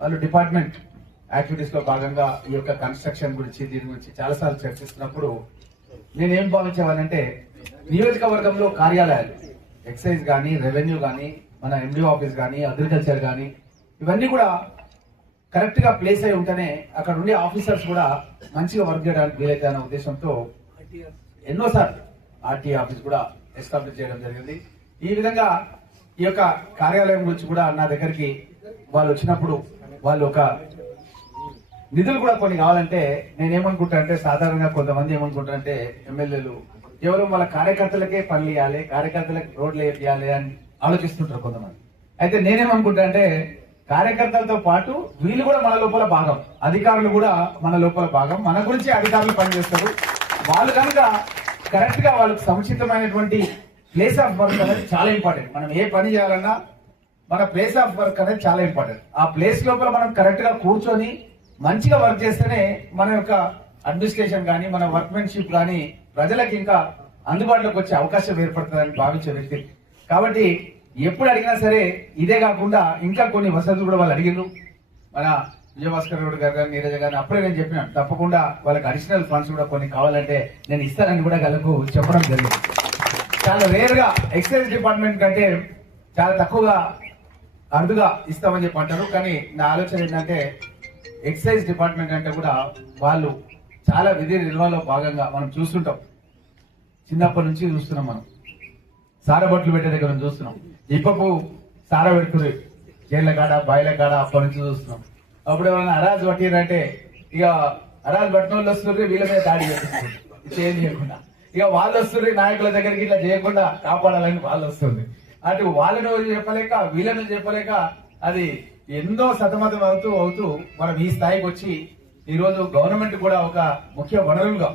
వాళ్ళు డిపార్ట్మెంట్ యాక్టివిటీస్లో భాగంగా ఈ యొక్క కన్స్ట్రక్షన్ గురించి దీని గురించి చాలాసార్లు చర్చిస్తున్నప్పుడు నేనేం భావించేవానంటే నియోజకవర్గంలో కార్యాలయాలు ఎక్సైజ్ కానీ రెవెన్యూ కానీ మన ఎండి ఆఫీస్ కానీ అగ్రికల్చర్ కానీ ఇవన్నీ కూడా కరెక్ట్గా ప్లేస్ అయి ఉంటేనే అక్కడ ఉండే ఆఫీసర్స్ కూడా మంచిగా వర్క్ చేయడానికి వీలైతే అనే ఉద్దేశంతో ఎన్నోసార్లు ఆర్టీ ఆఫీస్ కూడా ఎస్టాబ్లిష్ చేయడం జరిగింది. ఈ విధంగా ఈ యొక్క కార్యాలయం గురించి కూడా నా దగ్గరికి వాళ్ళు వచ్చినప్పుడు వాళ్ళు ఒక నిధులు కూడా కొన్ని కావాలంటే నేనేమనుకుంటా అంటే సాధారణంగా కొంతమంది ఏమనుకుంటారంటే ఎమ్మెల్యేలు కేవలం వాళ్ళ కార్యకర్తలకే పనులు ఇవ్వాలి కార్యకర్తలకు రోడ్లు వేయాలి అని ఆలోచిస్తుంటారు కొంతమంది. అయితే నేనేమనుకుంటా అంటే కార్యకర్తలతో పాటు వీళ్ళు కూడా మన లోపల భాగం. అధికారులు కూడా మన లోపల భాగం. మన గురించి అధికారులు పనిచేస్తారు. వాళ్ళు కనుక కరెక్ట్గా వాళ్ళకి సముచితమైనటువంటి ప్లేస్ ఆఫ్ వర్క్ అనేది చాలా ఇంపార్టెంట్ మనం ఏ పని చేయాలన్నా మన ప్లేస్ ఆఫ్ వర్క్ అనేది చాలా ఇంపార్టెంట్ ఆ ప్లేస్ లోపల మనం కరెక్ట్గా కూర్చొని మంచిగా వర్క్ చేస్తేనే మన యొక్క అడ్మినిస్ట్రేషన్ కానీ మన వర్క్మెన్షిప్ కానీ ప్రజలకు ఇంకా అందుబాటులోకి వచ్చే అవకాశం ఏర్పడుతుందని భావించే వ్యక్తి. కాబట్టి ఎప్పుడు అడిగినా సరే ఇదే కాకుండా ఇంకా కొన్ని వసతులు కూడా వాళ్ళు అడిగిర్రు మన విజయభాస్కర్ రెడ్డి గారు కానీ నీరజ గారిని అప్పుడే నేను చెప్పినాను తప్పకుండా వాళ్ళకి అడిషనల్ ఫండ్స్ కూడా కొన్ని కావాలంటే నేను ఇస్తానని కూడా వాళ్ళకు చెప్పడం జరిగింది. చాలా రేర్గా ఎక్సైజ్ డిపార్ట్మెంట్ కంటే చాలా తక్కువగా అరుదుగా ఇస్తామని చెప్పి అంటారు. కానీ నా ఆలోచన ఏంటంటే ఎక్సైజ్ డిపార్ట్మెంట్ అంటే కూడా వాళ్ళు చాలా విధి నిర్వహణలో భాగంగా మనం చూస్తుంటాం. చిన్నప్పటి నుంచి చూస్తున్నాం మనం. సారబట్లు పెట్టే దగ్గర నుంచి చూస్తున్నాం. ఇప్పపు సార పెడుతుంది జైళ్ళ కాడ బాయిల కాడ అప్పటి నుంచి చూస్తున్నాం. అప్పుడు ఎవరైనా అరాజు పట్టిరంటే ఇక అరాజు పట్టిన వాళ్ళు వస్తుండ్రు వీళ్ళ మీద దాడి చేస్తుంది చేయకుండా. ఇక వాళ్ళు వస్తుండ్రు నాయకుల దగ్గరికి ఇట్లా చేయకుండా కాపాడాలని వాళ్ళు వస్తుంది అటు వాళ్ళను చెప్పలేక వీళ్ళను చెప్పలేక అది ఎంతో సతమతం అవుతూ అవుతూ మనం ఈ స్థాయికి వచ్చి ఈరోజు గవర్నమెంట్ కూడా ఒక ముఖ్య వనరులుగా